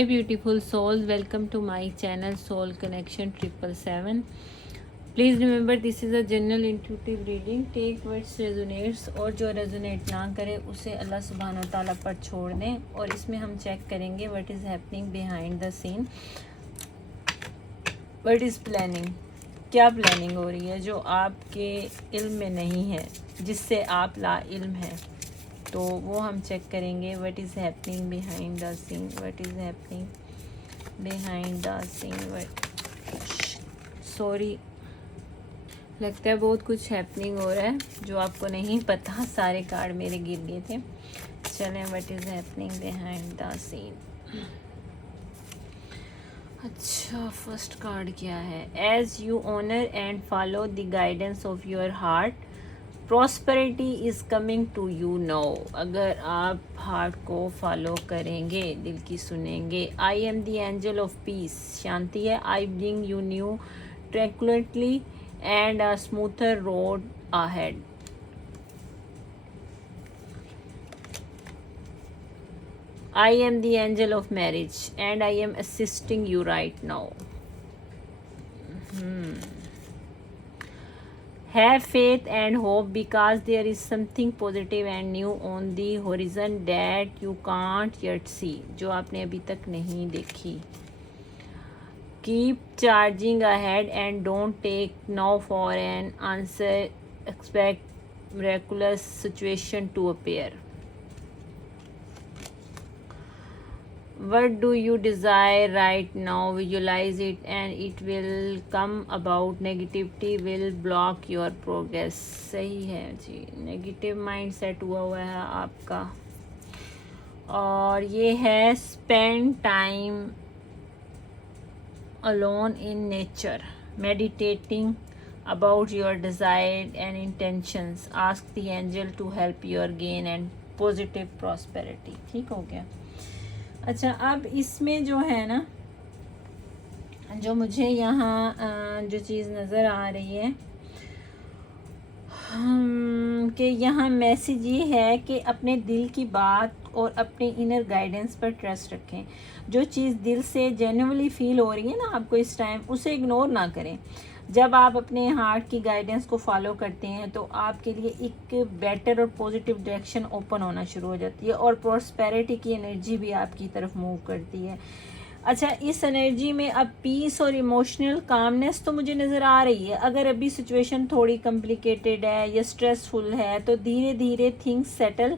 Hey beautiful souls, welcome to my channel Soul Connection 777. Please remember this is a general intuitive reading. Take what resonates और जो resonate ना करे उसे अल्लाह सुब्हानो ताला पर छोड़ दें। और इसमें हम चेक करेंगे what is happening behind the scene, what is planning, क्या प्लानिंग हो रही है जो आपके इल्म में नहीं है, जिससे आप ला इल्म हैं। तो वो हम चेक करेंगे what is happening behind the scene, what is happening behind the scene. Sorry, लगता है बहुत कुछ हैपनिंग हो रहा है जो आपको नहीं पता। सारे कार्ड मेरे गिर गए थे। चलें, what is happening behind the scene. अच्छा, फर्स्ट कार्ड क्या है? As you honour and follow the guidance of your heart, prosperity is coming to you now. अगर आप हार्ट को फॉलो करेंगे, दिल की सुनेंगे। I am the angel of peace, शांति है। I bring you new tranquility and a smoother road ahead. I am the angel of marriage and I am assisting you right now. Have faith and hope because there is something positive and new on the horizon that you can't yet see, जो आपने अभी तक नहीं देखी। Keep charging ahead and don't take no for an answer. Expect miraculous situation to appear. What do you desire right now? Visualize it and it will come about. Negativity will block your progress. सही है जी, negative mind set हुआ है आपका। और ये है spend time alone in nature, meditating about your desire and intentions. Ask the angel to help your gain and positive prosperity. ठीक हो गया। अच्छा, अब इसमें जो है ना, जो मुझे यहाँ जो चीज़ नज़र आ रही है कि यहाँ मैसेज ये है कि अपने दिल की बात और अपने इनर गाइडेंस पर ट्रस्ट रखें। जो चीज़ दिल से जेन्युइनली फील हो रही है ना आपको इस टाइम, उसे इग्नोर ना करें। जब आप अपने हार्ट की गाइडेंस को फॉलो करते हैं तो आपके लिए एक बेटर और पॉजिटिव डायरेक्शन ओपन होना शुरू हो जाती है और प्रॉस्पेरिटी की एनर्जी भी आपकी तरफ मूव करती है। अच्छा, इस एनर्जी में अब पीस और इमोशनल कामनेस तो मुझे नज़र आ रही है। अगर अभी सिचुएशन थोड़ी कॉम्प्लिकेटेड है या स्ट्रेसफुल है तो धीरे धीरे थिंग्स सेटल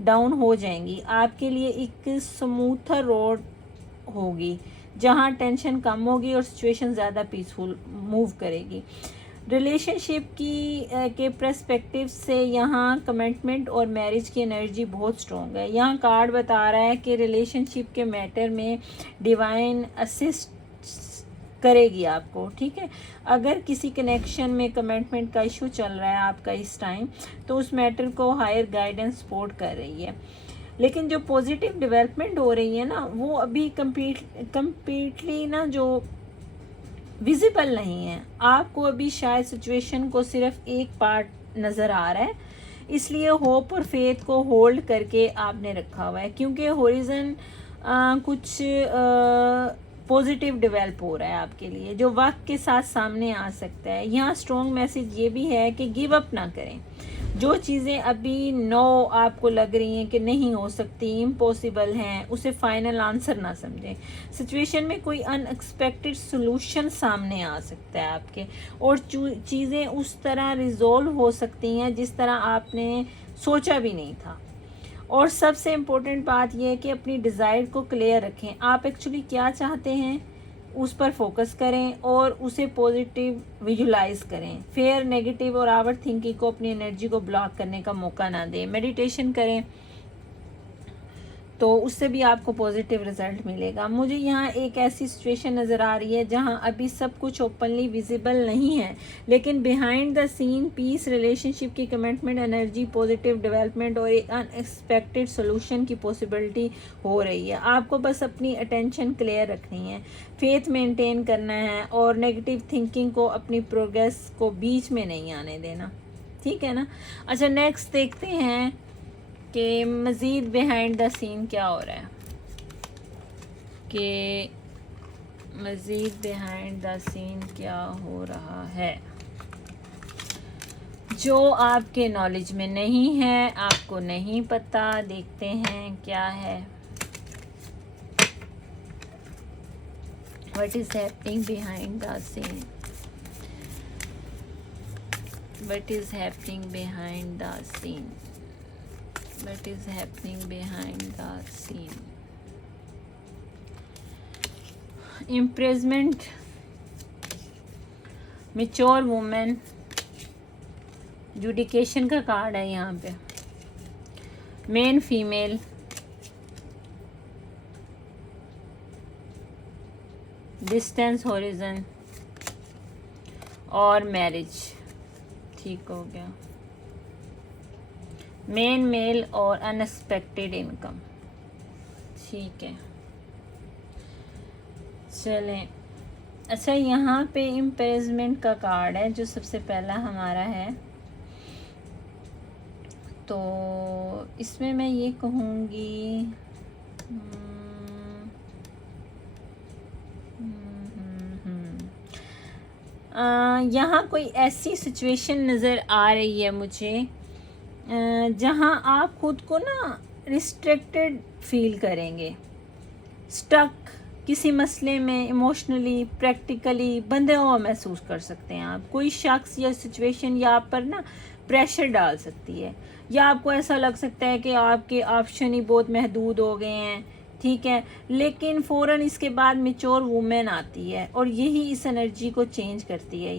डाउन हो जाएंगी। आपके लिए एक स्मूथर रोड होगी जहाँ टेंशन कम होगी और सिचुएशन ज़्यादा पीसफुल मूव करेगी। रिलेशनशिप के पर्सपेक्टिव से यहाँ कमिटमेंट और मैरिज की एनर्जी बहुत स्ट्रॉन्ग है। यहाँ कार्ड बता रहा है कि रिलेशनशिप के मैटर में डिवाइन असिस्ट करेगी आपको। ठीक है, अगर किसी कनेक्शन में कमिटमेंट का इशू चल रहा है आपका इस टाइम, तो उस मैटर को हायर गाइडेंस सपोर्ट कर रही है। लेकिन जो पॉजिटिव डेवलपमेंट हो रही है ना, वो अभी कंप्लीटली ना जो विजिबल नहीं है। आपको अभी शायद सिचुएशन को सिर्फ एक पार्ट नज़र आ रहा है, इसलिए होप और फेथ को होल्ड करके आपने रखा हुआ है, क्योंकि होरिजन कुछ पॉजिटिव डेवलप हो रहा है आपके लिए जो वक्त के साथ सामने आ सकता है। यहाँ स्ट्रॉन्ग मैसेज ये भी है कि गिव अप ना करें। जो चीज़ें अभी नो आपको लग रही हैं कि नहीं हो सकती, इम्पॉसिबल हैं, उसे फाइनल आंसर ना समझें। सिचुएशन में कोई अनएक्सपेक्टेड सोल्यूशन सामने आ सकता है आपके, और चीज़ें उस तरह रिजॉल्व हो सकती हैं जिस तरह आपने सोचा भी नहीं था। और सबसे इम्पोर्टेंट बात यह है कि अपनी डिज़ायर को क्लियर रखें। आप एक्चुअली क्या चाहते हैं उस पर फोकस करें और उसे पॉजिटिव विजुलाइज करें। फेयर, नेगेटिव और ओवर थिंकिंग को अपनी एनर्जी को ब्लॉक करने का मौका ना दें। मेडिटेशन करें तो उससे भी आपको पॉजिटिव रिजल्ट मिलेगा। मुझे यहाँ एक ऐसी सिचुएशन नज़र आ रही है जहाँ अभी सब कुछ ओपनली विजिबल नहीं है, लेकिन behind the scene peace, relationship की कमिटमेंट, एनर्जी, पॉजिटिव डेवलपमेंट और एक अनएक्सपेक्टेड सोल्यूशन की पॉसिबिलिटी हो रही है। आपको बस अपनी अटेंशन क्लियर रखनी है, फेथ मेंटेन करना है और नेगेटिव थिंकिंग को, अपनी प्रोग्रेस को बीच में नहीं आने देना। ठीक है ना? अच्छा, नेक्स्ट देखते हैं कि मज़ीद बिहाइंड द सीन क्या हो रहा है, कि मज़ीद बिहाइंड द सीन क्या हो रहा है जो आपके नॉलेज में नहीं है, आपको नहीं पता। देखते हैं क्या है। What is happening behind the scene? What is happening behind the scene? What is happening behind the scene? Imprisonment, mature woman, judication का कार्ड है यहाँ पे, मेन फीमेल, डिस्टेंस हॉरिजन और मैरिज। ठीक हो गया। मेन मेल और अनएक्सपेक्टेड इनकम। ठीक है, चलें। अच्छा, यहाँ पे इम्प्रेसमेंट का कार्ड है जो सबसे पहला हमारा है। तो इसमें मैं ये कहूँगी यहाँ कोई ऐसी सिचुएशन नज़र आ रही है मुझे जहाँ आप खुद को ना रिस्ट्रिक्टेड फील करेंगे, स्टक किसी मसले में इमोशनली, प्रैक्टिकली बंधे हुआ महसूस कर सकते हैं आप। कोई शख्स या सिचुएशन या आप पर ना प्रेशर डाल सकती है, या आपको ऐसा लग सकता है कि आपके ऑप्शन ही बहुत महदूद हो गए हैं। ठीक है, लेकिन फ़ौरन इसके बाद मैच्योर वुमेन आती है और यही इस एनर्जी को चेंज करती है।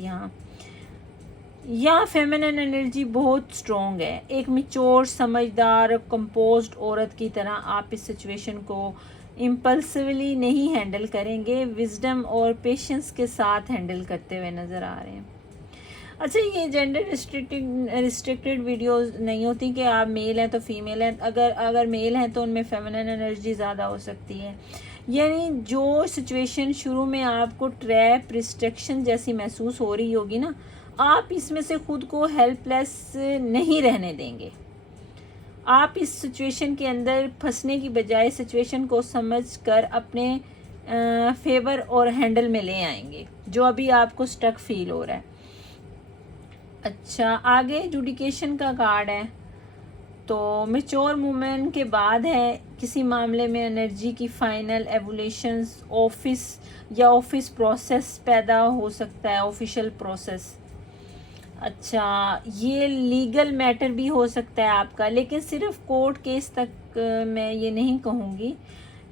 यहाँ फेमिनिन एनर्जी बहुत स्ट्रॉन्ग है। एक मैच्योर, समझदार, कंपोज्ड औरत की तरह आप इस सिचुएशन को इम्पल्सिवली नहीं हैंडल करेंगे, विजडम और पेशेंस के साथ हैंडल करते हुए नज़र आ रहे हैं। अच्छा, ये जेंडर रिस्ट्रिक्टेड वीडियोस नहीं होती कि आप मेल हैं तो फीमेल हैं। अगर मेल हैं तो उनमें फेमिनिन एनर्जी ज़्यादा हो सकती है। यानी जो सिचुएशन शुरू में आपको ट्रैप, रिस्ट्रिक्शन जैसी महसूस हो रही होगी ना, आप इसमें से खुद को हेल्पलेस नहीं रहने देंगे। आप इस सिचुएशन के अंदर फंसने की बजाय सिचुएशन को समझकर अपने फेवर और हैंडल में ले आएंगे जो अभी आपको स्टक फील हो रहा है। अच्छा, आगे जुडिकेशन का कार्ड है। तो मैच्योर वुमेन के बाद है किसी मामले में एनर्जी की फाइनल एवोल्यूशंस, ऑफिस प्रोसेस पैदा हो सकता है, ऑफिशियल प्रोसेस। अच्छा, ये लीगल मैटर भी हो सकता है आपका, लेकिन सिर्फ कोर्ट केस तक मैं ये नहीं कहूँगी।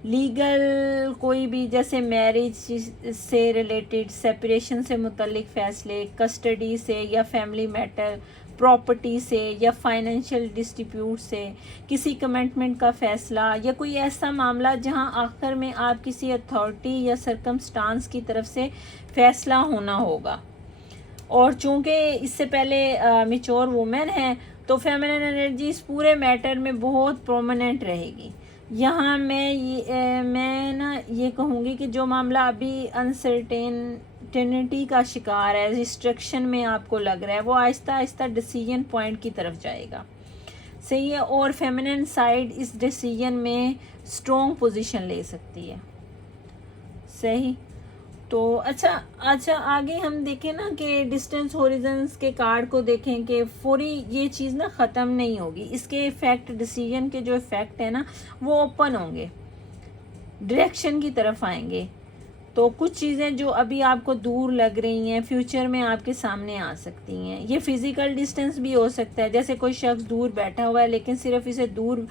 लीगल कोई भी, जैसे मैरिज से रिलेटेड, सेपरेशन से मुतल्लिक फ़ैसले, कस्टडी से या फैमिली मैटर, प्रॉपर्टी से या फाइनेंशियल डिस्प्यूट से, किसी कमिटमेंट का फ़ैसला या कोई ऐसा मामला जहां आखिर में आप किसी अथॉरिटी या सरकमस्टांस की तरफ से फ़ैसला होना होगा। और चूँकि इससे पहले मैच्योर वुमेन है तो फेमिनिन एनर्जी इस पूरे मैटर में बहुत प्रोमिनेंट रहेगी। यहाँ मैं ना ये कहूँगी कि जो मामला अभी अनसर्टेनिटी का शिकार है, रिस्ट्रिक्शन में आपको लग रहा है, वो आहिस्ता आहिस्ता डिसीजन पॉइंट की तरफ जाएगा। सही है, और फेमिनिन साइड इस डिसीजन में स्ट्रॉन्ग पोजीशन ले सकती है। सही। तो अच्छा आगे हम देखें ना कि डिस्टेंस होरिजन्स के कार्ड को देखें कि फौरी ये चीज़ ना ख़त्म नहीं होगी। इसके इफ़ेक्ट, डिसीजन के जो इफ़ेक्ट है ना, वो ओपन होंगे, डायरेक्शन की तरफ आएंगे। तो कुछ चीज़ें जो अभी आपको दूर लग रही हैं फ्यूचर में आपके सामने आ सकती हैं। ये फ़िज़िकल डिस्टेंस भी हो सकता है, जैसे कोई शख्स दूर बैठा हुआ है लेकिन सिर्फ इसे दूर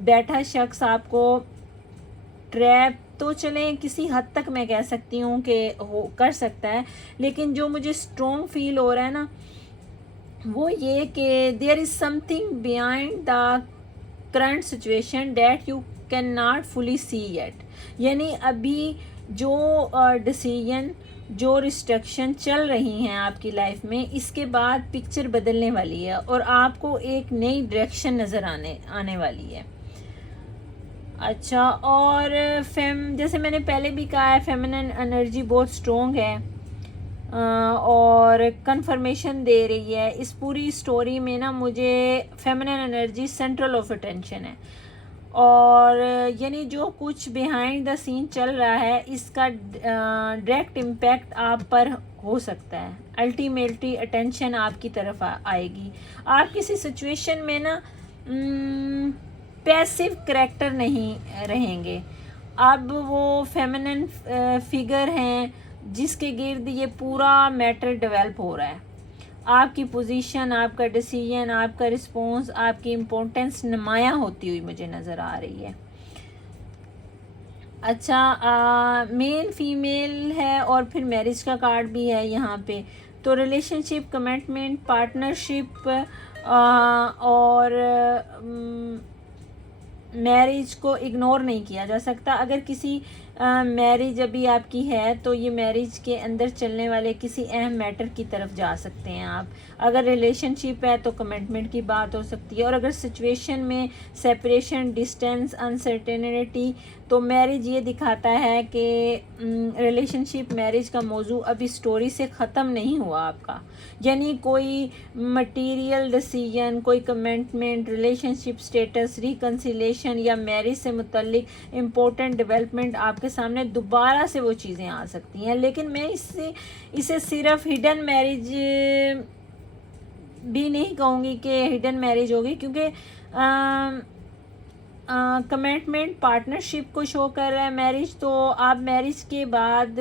बैठा शख्स आपको ट्रैप तो चलें किसी हद तक मैं कह सकती हूँ कि हो कर सकता है, लेकिन जो मुझे स्ट्रॉन्ग फील हो रहा है ना, वो ये कि there is something behind the current situation that you can not fully see yet. यानी अभी जो डिसीजन, जो रिस्ट्रिक्शन चल रही हैं आपकी लाइफ में, इसके बाद पिक्चर बदलने वाली है और आपको एक नई डायरेक्शन नज़र आने वाली है। अच्छा, और जैसे मैंने पहले भी कहा है, फेमिनिन एनर्जी बहुत स्ट्रॉन्ग है और कंफर्मेशन दे रही है। इस पूरी स्टोरी में ना मुझे feminine energy central of attention है और यानी जो कुछ बिहाइंड द सीन चल रहा है इसका डायरेक्ट इम्पैक्ट आप पर हो सकता है। अल्टीमेटली अटेंशन आपकी तरफ आएगी। आप किसी सिचुएशन में ना पैसिव करैक्टर नहीं रहेंगे। अब वो फेमिनिन फिगर हैं जिसके गिर्द ये पूरा मैटर डेवलप हो रहा है। आपकी पोजीशन, आपका डिसीजन, आपका रिस्पॉन्स, आपकी इम्पोर्टेंस नुमाया होती हुई मुझे नज़र आ रही है। अच्छा, मेल फीमेल है और फिर मैरिज का कार्ड भी है यहाँ पे। तो रिलेशनशिप, कमिटमेंट, पार्टनरशिप और मैरिज को इग्नोर नहीं किया जा सकता। अगर किसी मैरिज अभी आपकी है तो ये मैरिज के अंदर चलने वाले किसी अहम मैटर की तरफ जा सकते हैं आप। अगर रिलेशनशिप है तो कमिटमेंट की बात हो सकती है, और अगर सिचुएशन में सेपरेशन, डिस्टेंस, अनसर्टेनिटी, तो मैरिज ये दिखाता है कि रिलेशनशिप, मैरिज का मौजू अभी स्टोरी से ख़त्म नहीं हुआ आपका। यानी कोई मटेरियल डिसीजन, कोई कमिटमेंट, रिलेशनशिप स्टेटस, रिकन्सिलेशन या मैरिज से मुतल्लिक इम्पोर्टेंट डेवलपमेंट आपके सामने दोबारा से वो चीज़ें आ सकती हैं। लेकिन मैं इसे सिर्फ हिडन मैरिज भी नहीं कहूँगी कि हिडन मैरिज होगी, क्योंकि कमिटमेंट, पार्टनरशिप को शो कर रहा है मैरिज। तो आप मैरिज के बाद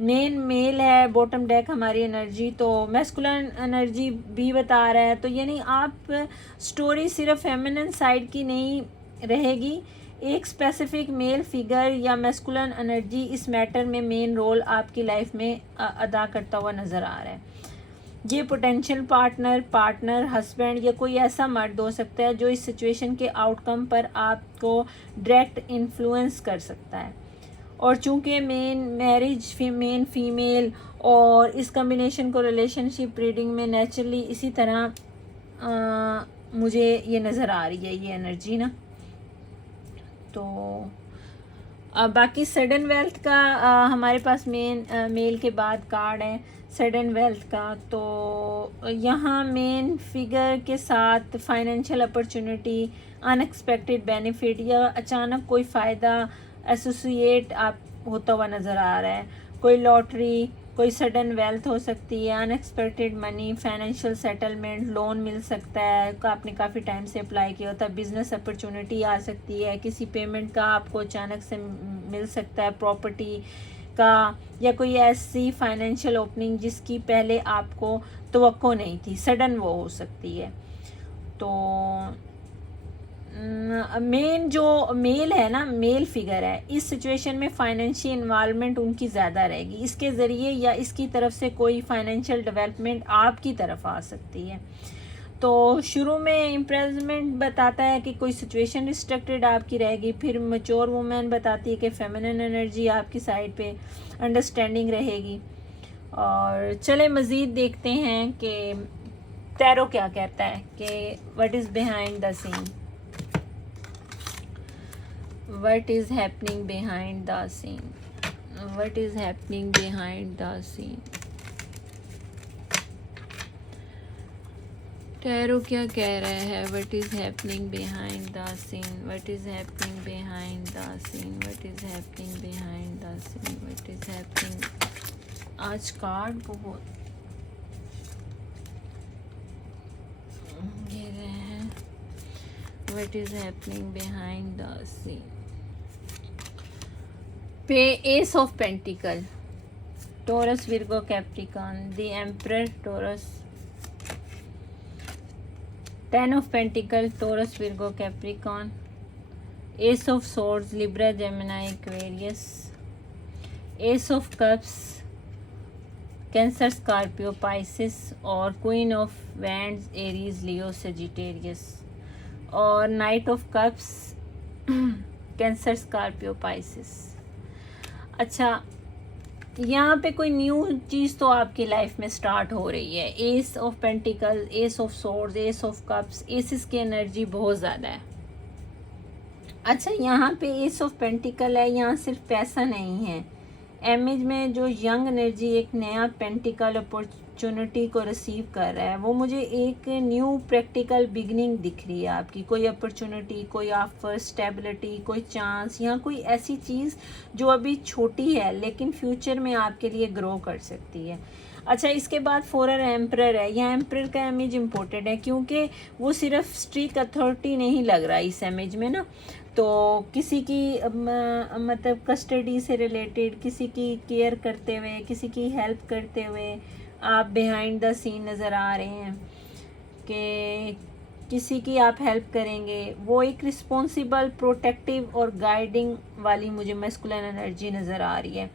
मेन मेल है, बॉटम डेक हमारी एनर्जी, तो मैस्कुलिन एनर्जी भी बता रहा है। तो यानी आप स्टोरी सिर्फ फेमिनिन साइड की नहीं रहेगी। एक स्पेसिफिक मेल फिगर या मैस्कुलिन एनर्जी इस मैटर में मेन रोल आपकी लाइफ में अदा करता हुआ नज़र आ रहा है। ये पोटेंशियल पार्टनर, हस्बैंड या कोई ऐसा मर्द हो सकता है जो इस सिचुएशन के आउटकम पर आपको डायरेक्ट इन्फ्लुएंस कर सकता है। और चूंकि मेन फीमेल और इस कम्बिनेशन को रिलेशनशिप रीडिंग में नेचुरली इसी तरह मुझे ये नज़र आ रही है ये एनर्जी ना। तो बाकी सडन वेल्थ का हमारे पास मेल के बाद कार्ड है सडन वेल्थ का। तो यहाँ मेन फिगर के साथ फाइनेंशियल अपॉर्चुनिटी, अनएक्सपेक्टेड बेनिफिट या अचानक कोई फ़ायदा एसोसिएट आप होता हुआ नज़र आ रहा है। कोई लॉटरी, कोई सडन वेल्थ हो सकती है, unexpected money, financial settlement, loan मिल सकता है, आपने काफ़ी टाइम से अप्लाई किया होता है, बिज़नेस अपॉर्चुनिटी आ सकती है, किसी पेमेंट का आपको अचानक से मिल सकता है, प्रॉपर्टी का, या कोई ऐसी फाइनेंशियल ओपनिंग जिसकी पहले आपको तवक्को नहीं थी, सडन वो हो सकती है। तो मेन जो मेल है ना, मेल फिगर है, इस सिचुएशन में फाइनेंशियल इन्वॉल्वमेंट उनकी ज़्यादा रहेगी। इसके ज़रिए या इसकी तरफ से कोई फाइनेंशियल डेवलपमेंट आपकी तरफ आ सकती है। तो शुरू में इम्प्रेसमेंट बताता है कि कोई सिचुएशन रिस्ट्रिक्टेड आपकी रहेगी। फिर मैच्योर वुमेन बताती है कि फेमिनिन एनर्जी आपकी साइड पे अंडरस्टैंडिंग रहेगी। और चले मज़ीद देखते हैं कि टैरो क्या कहता है कि what is behind the scene, what is happening behind the scene, what is happening behind the scene। Tarot क्या कह रहा है, what is happening behind the scene, what is happening behind the scene, what is happening behind the scene, what is happening। आज card बहुत गिर रहे हैं। what is happening behind the scene पे ace of pentacle, Taurus, Virgo, Capricorn, the emperor, Taurus, 10 of pentacle, Taurus, Virgo, Capricorn, ace of swords, Libra, Gemini, Aquarius, ace of cups, Cancer, Scorpio, Pisces, और queen of wands, Aries, Leo, Sagittarius, और knight of cups, Cancer, Scorpio, Pisces. अच्छा, यहाँ पे कोई new चीज़ तो आपकी life में start हो रही है। Ace of pentacle, ace of swords, ace of cups, aces की एनर्जी बहुत ज़्यादा है। अच्छा, यहाँ पे एस ऑफ पेंटिकल है, यहाँ सिर्फ पैसा नहीं है, इमेज में जो यंग एनर्जी एक नया पेंटिकल अपॉर्चुनिटी को रिसीव कर रहा है, वो मुझे एक न्यू प्रैक्टिकल बिगनिंग दिख रही है आपकी। कोई अपॉर्चुनिटी, कोई ऑफर, स्टेबिलिटी, कोई चांस, या कोई ऐसी चीज़ जो अभी छोटी है लेकिन फ्यूचर में आपके लिए ग्रो कर सकती है। अच्छा, इसके बाद फोरर एम्परर है। यह एम्परर का इमेज इम्पोर्टेंट है क्योंकि वो सिर्फ स्ट्रिक्ट अथॉरिटी नहीं लग रहा इस इमेज में ना, तो किसी की मतलब कस्टडी से रिलेटेड, किसी की केयर करते हुए, किसी की हेल्प करते हुए आप बिहाइंड द सीन नज़र आ रहे हैं कि किसी की आप हेल्प करेंगे। वो एक रिस्पॉन्सिबल, प्रोटेक्टिव और गाइडिंग वाली मुझे मैस्कुलिन एनर्जी नज़र आ रही है।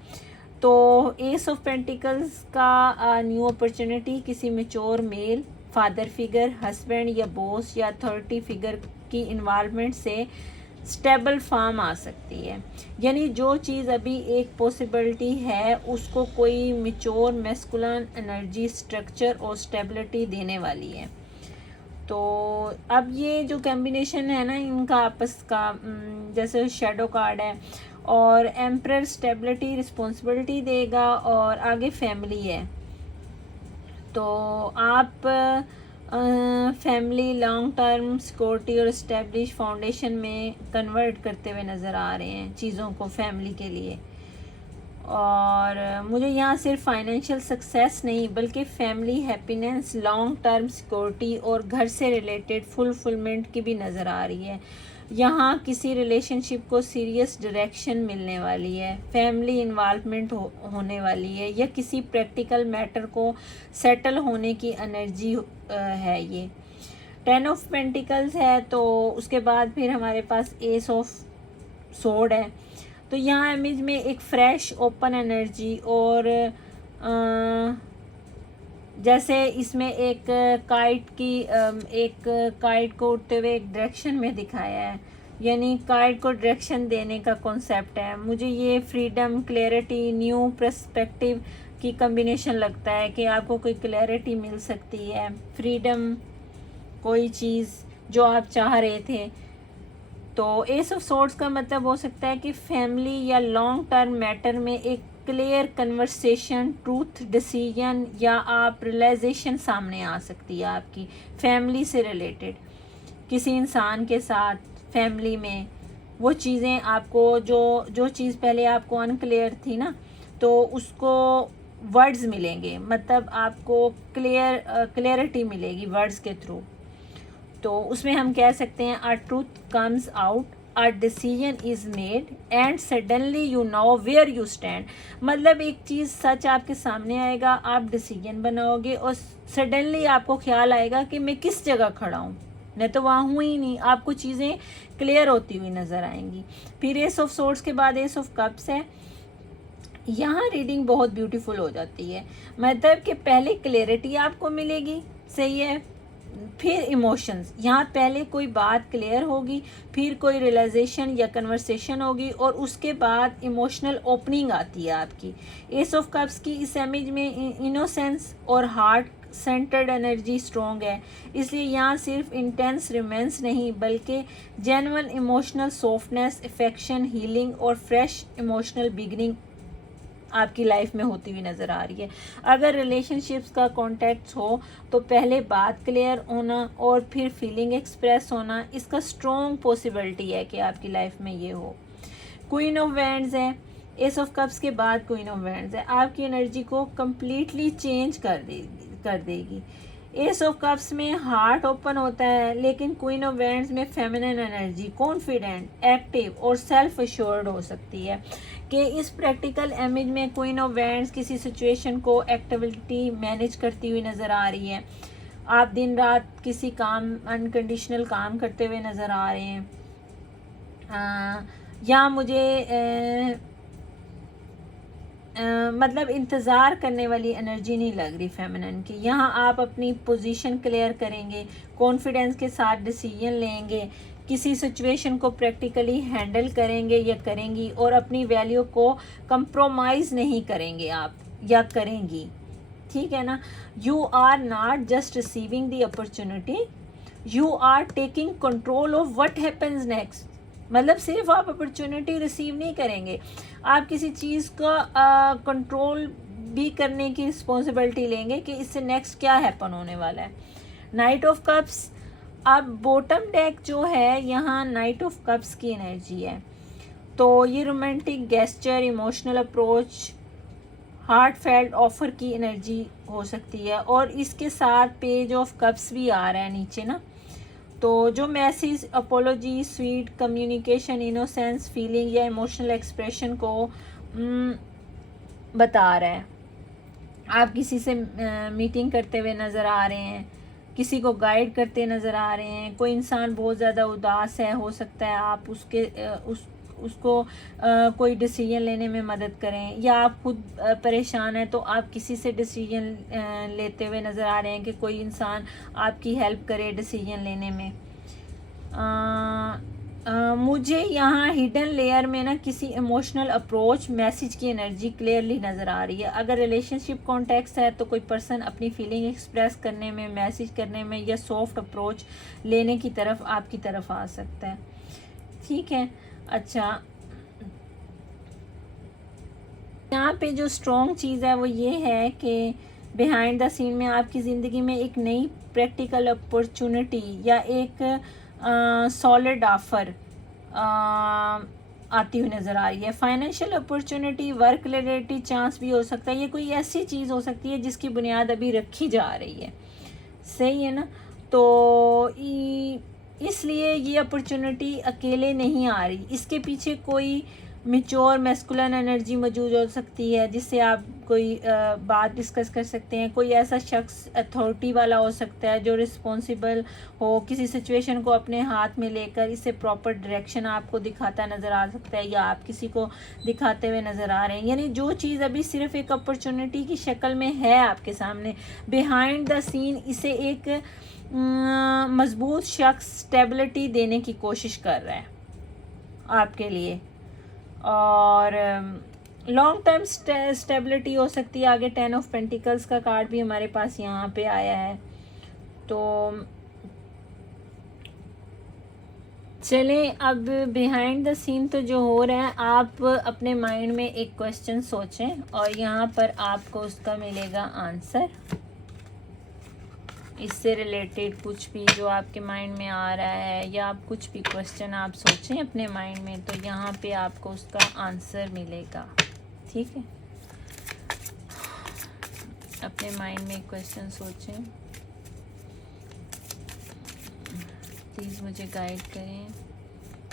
तो एस ऑफ पेंटिकल्स का न्यू अपॉर्चुनिटी किसी mature male, father figure, husband या बॉस या अथॉरिटी फिगर की इन्वॉल्वमेंट से स्टेबल फॉर्म आ सकती है। यानी जो चीज़ अभी एक पॉसिबिलिटी है उसको कोई मैच्योर मैस्कुलिन एनर्जी स्ट्रक्चर और स्टेबिलिटी देने वाली है। तो अब ये जो कॉम्बिनेशन है ना इनका आपस का, जैसे शेडो कार्ड है और एम्परर स्टेबिलिटी रिस्पॉन्सिबिलिटी देगा और आगे फैमिली है, तो आप फैमिली, लॉन्ग टर्म सिक्योरिटी और इस्टेब्लिश फाउंडेशन में कन्वर्ट करते हुए नज़र आ रहे हैं चीज़ों को फैमिली के लिए। और मुझे यहाँ सिर्फ फाइनेंशियल सक्सेस नहीं बल्कि family happiness, long term security और घर से रिलेटेड फुलफिलमेंट की भी नज़र आ रही है। यहाँ किसी रिलेशनशिप को सीरियस डायरेक्शन मिलने वाली है, फैमिली इन्वॉल्वमेंट होने वाली है, या किसी प्रैक्टिकल मैटर को सेटल होने की एनर्जी है ये। 10 ऑफ पेंटिकल्स है, तो उसके बाद फिर हमारे पास एस ऑफ सोर्ड है। तो यहाँ इमेज में एक फ्रेश ओपन एनर्जी और जैसे इसमें एक काइट को उड़ते हुए एक डायरेक्शन में दिखाया है, यानी काइट को डायरेक्शन देने का कॉन्सेप्ट है। मुझे ये फ्रीडम, क्लैरिटी, न्यू पर्सपेक्टिव की कॉम्बिनेशन लगता है कि आपको कोई क्लैरिटी मिल सकती है, फ्रीडम, कोई चीज़ जो आप चाह रहे थे। तो एस ऑफ सोर्ड्स का मतलब हो सकता है कि फैमिली या लॉन्ग टर्म मैटर में एक क्लियर कन्वर्सेशन, ट्रूथ, डिसीजन या आप रियलाइजेशन सामने आ सकती है आपकी फैमिली से रिलेटेड। किसी इंसान के साथ फैमिली में वो चीज़ें आपको जो चीज़ पहले आपको अनक्लियर थी ना, तो उसको वर्ड्स मिलेंगे, मतलब आपको क्लियरिटी मिलेगी वर्ड्स के थ्रू। तो उसमें हम कह सकते हैं a truth comes out, a decision is made and suddenly you know where you stand. मतलब एक चीज़ सच आपके सामने आएगा, आप डिसीजन बनाओगे और सडनली आपको ख्याल आएगा कि मैं किस जगह खड़ा हूँ, मैं तो वहाँ हूँ ही नहीं। आपको चीज़ें क्लियर होती हुई नज़र आएंगी। फिर एस ऑफ सोर्ड्स के बाद एस ऑफ कप्स है। यहाँ रीडिंग बहुत ब्यूटीफुल हो जाती है, मतलब कि पहले क्लैरिटी आपको मिलेगी, सही है, फिर इमोशंस, यहाँ पहले कोई बात क्लियर होगी, फिर कोई रियलाइजेशन या कन्वर्सेशन होगी और उसके बाद इमोशनल ओपनिंग आती है आपकी। एस ऑफ कप्स की इस इमेज में इनोसेंस और हार्ट सेंटर्ड एनर्जी स्ट्रॉन्ग है, इसलिए यहाँ सिर्फ इंटेंस रोमांस नहीं बल्कि genuine emotional softness, affection, healing और फ्रेश इमोशनल बिगनिंग आपकी लाइफ में होती हुई नज़र आ रही है। अगर रिलेशनशिप्स का कॉन्टेक्ट हो तो पहले बात क्लियर होना और फिर फीलिंग एक्सप्रेस होना, इसका स्ट्रॉन्ग पॉसिबिलिटी है कि आपकी लाइफ में ये हो। क्वीन ऑफ वैंड्स है, एस ऑफ कप्स के बाद क्वीन ऑफ वैंड्स है, आपकी एनर्जी को कम्प्लीटली चेंज कर देगी। एस ऑफ कप्स में हार्ट ओपन होता है, लेकिन क्वीन ऑफ वैंड्स में फेमिनिन एनर्जी कॉन्फिडेंट, एक्टिव और सेल्फ एश्योर्ड हो सकती है। कि इस प्रैक्टिकल इमेज में क्वीन ऑफ वैंड्स किसी सिचुएशन को एक्टिविटी मैनेज करती हुई नज़र आ रही है। आप दिन रात किसी काम, अनकंडीशनल काम करते हुए नज़र आ रहे हैं। या मुझे मतलब इंतज़ार करने वाली एनर्जी नहीं लग रही फेमिनिन की। यहाँ आप अपनी पोजीशन क्लियर करेंगे, कॉन्फिडेंस के साथ डिसीजन लेंगे, किसी सिचुएशन को प्रैक्टिकली हैंडल करेंगे या करेंगी और अपनी वैल्यू को कंप्रोमाइज़ नहीं करेंगे आप या करेंगी, ठीक है ना। You are not just receiving the opportunity, you are taking control of what happens next. मतलब सिर्फ आप अपॉर्चुनिटी रिसीव नहीं करेंगे, आप किसी चीज़ का कंट्रोल भी करने की रिस्पॉन्सिबिलिटी लेंगे कि इससे नेक्स्ट क्या हैपन होने वाला है। नाइट ऑफ कप्स, अब बॉटम डेक जो है यहाँ नाइट ऑफ कप्स की एनर्जी है, तो ये romantic gesture, emotional approach, heart felt offer की एनर्जी हो सकती है। और इसके साथ पेज ऑफ कप्स भी आ रहा है नीचे ना, तो जो message apology, sweet communication, innocence, feeling या इमोशनल एक्सप्रेशन को बता रहा है। आप किसी से मीटिंग करते हुए नज़र आ रहे हैं, किसी को गाइड करते नज़र आ रहे हैं, कोई इंसान बहुत ज़्यादा उदास है, हो सकता है आप उसको कोई डिसीजन लेने में मदद करें, या आप खुद परेशान हैं तो आप किसी से डिसीजन लेते हुए नज़र आ रहे हैं कि कोई इंसान आपकी हेल्प करे डिसीजन लेने में। मुझे यहाँ हिडन लेयर में ना किसी इमोशनल अप्रोच, मैसेज की एनर्जी क्लियरली नज़र आ रही है। अगर रिलेशनशिप कॉन्टेक्स्ट है तो कोई पर्सन अपनी फीलिंग एक्सप्रेस करने में, मैसेज करने में या सॉफ्ट अप्रोच लेने की तरफ आपकी तरफ आ सकता है। ठीक है, अच्छा यहाँ पे जो स्ट्रॉन्ग चीज़ है वो ये है कि बिहाइंड द सीन में आपकी ज़िंदगी में एक नई प्रैक्टिकल अपॉर्चुनिटी या एक सॉलिड ऑफर आती हुई नज़र आ रही है। Financial opportunity, work related chance भी हो सकता है। ये कोई ऐसी चीज़ हो सकती है जिसकी बुनियाद अभी रखी जा रही है, सही है ना। तो इसलिए ये अपॉर्चुनिटी अकेले नहीं आ रही, इसके पीछे कोई मैच्योर मैस्कुलिन एनर्जी मौजूद हो सकती है जिससे आप कोई बात डिस्कस कर सकते हैं। कोई ऐसा शख्स अथॉरिटी वाला हो सकता है जो रिस्पॉन्सिबल हो, किसी सिचुएशन को अपने हाथ में लेकर इससे प्रॉपर डायरेक्शन आपको दिखाता नज़र आ सकता है, या आप किसी को दिखाते हुए नज़र आ रहे हैं। यानी जो चीज़ अभी सिर्फ एक अपॉर्चुनिटी की शक्ल में है आपके सामने, बिहाइंड द सीन इसे एक मजबूत शख्स स्टेबिलिटी देने की कोशिश कर रहा है आपके लिए, और लॉन्ग टर्म स्टेबिलिटी हो सकती है। आगे 10 ऑफ पेंटिकल्स का कार्ड भी हमारे पास यहाँ पे आया है। तो चलें, अब बिहाइंड द सीन तो जो हो रहा है, आप अपने माइंड में एक क्वेश्चन सोचें और यहाँ पर आपको उसका मिलेगा आंसर। इससे रिलेटेड कुछ भी जो आपके माइंड में आ रहा है, या आप कुछ भी क्वेश्चन आप सोचें अपने माइंड में, तो यहाँ पे आपको उसका आंसर मिलेगा। ठीक है, अपने माइंड में क्वेश्चन सोचें, प्लीज़ मुझे गाइड करें,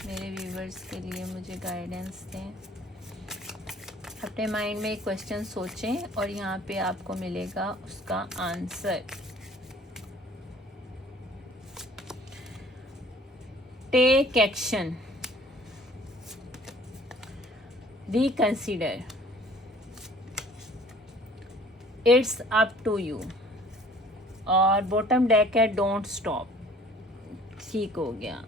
मेरे व्यूवर्स के लिए मुझे गाइडेंस दें। अपने माइंड में एक क्वेश्चन सोचें और यहाँ पे आपको मिलेगा उसका answer. Take action, reconsider, it's up to you, और बॉटम डेक है डोंट स्टॉप। ठीक हो गया।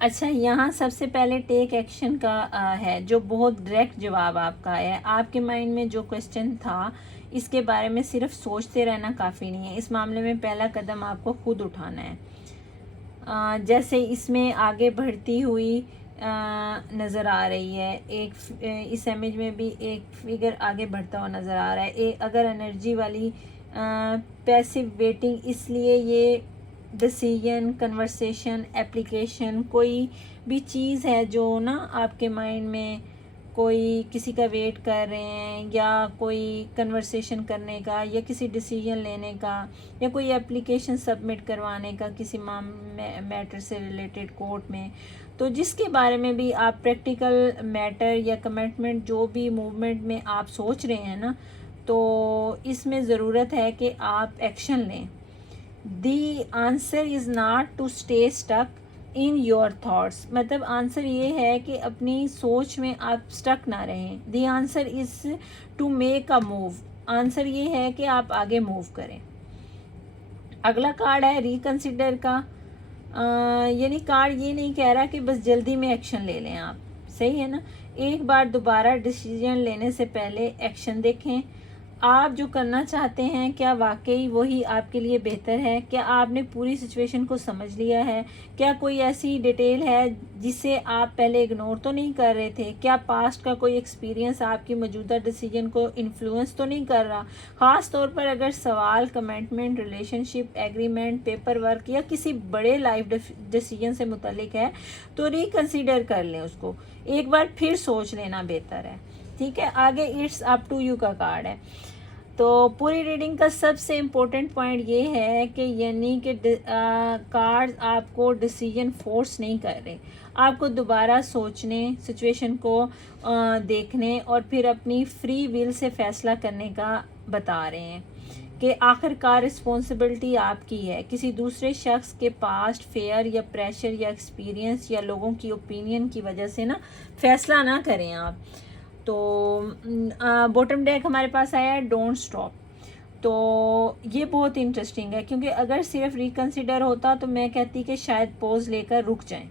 अच्छा, यहाँ सबसे पहले टेक एक्शन का है जो बहुत डायरेक्ट जवाब आपका है। आपके माइंड में जो क्वेश्चन था इसके बारे में सिर्फ सोचते रहना काफ़ी नहीं है, इस मामले में पहला कदम आपको खुद उठाना है। जैसे इसमें आगे बढ़ती हुई नज़र आ रही है, इस इमेज में भी एक फिगर आगे बढ़ता हुआ नज़र आ रहा है। अगर एनर्जी वाली पैसिव वेटिंग, इसलिए ये डिसीजन, कन्वर्सेशन, एप्लीकेशन, कोई भी चीज़ है जो ना आपके माइंड में कोई किसी का वेट कर रहे हैं, या कोई कन्वर्सेशन करने का, या किसी डिसीजन लेने का, या कोई एप्लीकेशन सबमिट करवाने का किसी मैटर से रिलेटेड कोर्ट में, तो जिसके बारे में भी आप प्रैक्टिकल मैटर या कमिटमेंट, जो भी मूवमेंट में आप सोच रहे हैं ना, तो इसमें ज़रूरत है कि आप एक्शन लें। The answer is not to stay stuck in your thoughts, मतलब आंसर ये है कि अपनी सोच में आप स्टक ना रहें। The answer is to make a move, answer ये है कि आप आगे मूव करें। अगला कार्ड है रिकंसिडर का, यानी कार्ड ये नहीं कह रहा कि बस जल्दी में एक्शन ले लें आप, सही है ना। एक बार दोबारा डिसीजन लेने से पहले एक्शन देखें, आप जो करना चाहते हैं क्या वाकई वही आपके लिए बेहतर है? क्या आपने पूरी सिचुएशन को समझ लिया है? क्या कोई ऐसी डिटेल है जिसे आप पहले इग्नोर तो नहीं कर रहे थे? क्या पास्ट का कोई एक्सपीरियंस आपकी मौजूदा डिसीजन को इन्फ्लुएंस तो नहीं कर रहा? ख़ास तौर पर अगर सवाल commitment, relationship, agreement, paper work या किसी बड़े लाइफ डिसीजन से मुतल्लिक है तो रिकन्सिडर कर लें उसको, एक बार फिर सोच लेना बेहतर है। ठीक है, आगे इट्स अप टू यू का कार्ड है। तो पूरी रीडिंग का सबसे इम्पोर्टेंट पॉइंट ये है कि यानी कि कार्ड्स आपको डिसीजन फोर्स नहीं कर रहे, आपको दोबारा सोचने, सिचुएशन को देखने और फिर अपनी फ्री विल से फ़ैसला करने का बता रहे हैं कि आखिरकार रिस्पॉन्सिबिलिटी आपकी है। किसी दूसरे शख्स के पास्ट फेयर या प्रेशर या एक्सपीरियंस या लोगों की ओपिनियन की वजह से ना फ़ैसला ना करें आप। तो बॉटम डेक हमारे पास आया है डोंट स्टॉप। तो ये बहुत इंटरेस्टिंग है क्योंकि अगर सिर्फ रिकन्सिडर होता तो मैं कहती कि शायद पॉज लेकर रुक जाएं,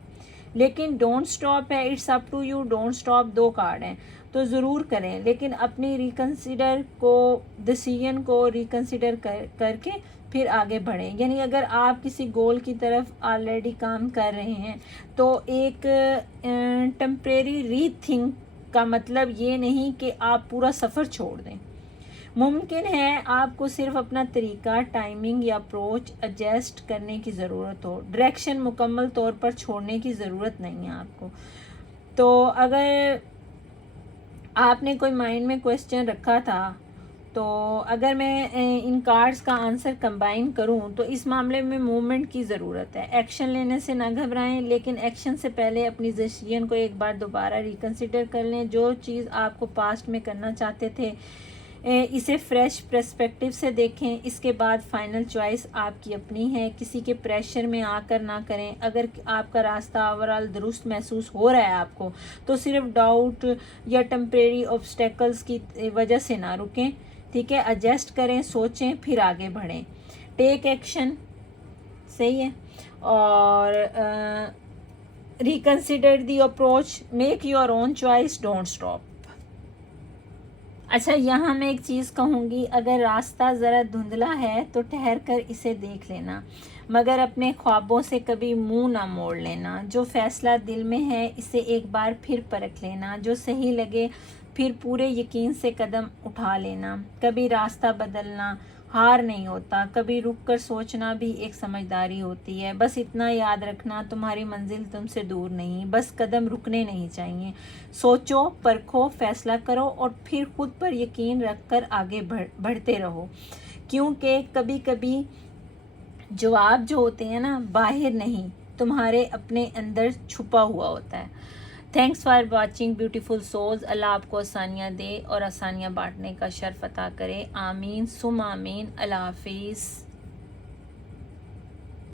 लेकिन डोंट स्टॉप है, it's up to you, don't stop दो कार्ड हैं तो ज़रूर करें, लेकिन अपनी रिकन्सिडर को, डिसीजन को रिकन्सिडर करके फिर आगे बढ़ें। यानी अगर आप किसी गोल की तरफ ऑलरेडी काम कर रहे हैं तो एक टेम्परेरी रीथिंक का मतलब ये नहीं कि आप पूरा सफ़र छोड़ दें। मुमकिन है आपको सिर्फ अपना तरीका, टाइमिंग या अप्रोच एडजस्ट करने की ज़रूरत हो, डायरेक्शन मुकम्मल तौर पर छोड़ने की ज़रूरत नहीं है आपको। तो अगर आपने कोई माइंड में क्वेश्चन रखा था, तो अगर मैं इन कार्ड्स का आंसर कंबाइन करूं तो इस मामले में मूवमेंट की ज़रूरत है। एक्शन लेने से ना घबराएं, लेकिन एक्शन से पहले अपनी डिसीजन को एक बार दोबारा रिकन्सिडर कर लें। जो चीज़ आपको पास्ट में करना चाहते थे इसे फ्रेश पर्सपेक्टिव से देखें। इसके बाद फाइनल चॉइस आपकी अपनी है, किसी के प्रेशर में आकर ना करें। अगर आपका रास्ता ओवरऑल दुरुस्त महसूस हो रहा है आपको, तो सिर्फ डाउट या टेम्परेरी ऑब्स्टेकल्स की वजह से ना रुकें। ठीक है, एडजस्ट करें, सोचें, फिर आगे बढ़ें। टेक एक्शन, सही है। और reconsider the approach, make your own choice, don't stop. अच्छा, यहाँ मैं एक चीज़ कहूँगी, अगर रास्ता ज़रा धुंधला है तो ठहर कर इसे देख लेना, मगर अपने ख्वाबों से कभी मुंह ना मोड़ लेना। जो फ़ैसला दिल में है इसे एक बार फिर परख लेना, जो सही लगे फिर पूरे यकीन से कदम उठा लेना। कभी रास्ता बदलना हार नहीं होता, कभी रुक कर सोचना भी एक समझदारी होती है। बस इतना याद रखना, तुम्हारी मंजिल तुमसे दूर नहीं, बस कदम रुकने नहीं चाहिए। सोचो, परखो, फैसला करो और फिर खुद पर यकीन रख कर आगे बढ़ते रहो, क्योंकि कभी कभी जवाब जो होते हैं ना, बाहर नहीं, तुम्हारे अपने अंदर छुपा हुआ होता है। Thanks for watching beautiful souls. अल्लाह आपको आसानियाँ दे और आसानियाँ बांटने का शर्फ अता करे। आमीन सुम आमीन। अल्लाह हाफिज़।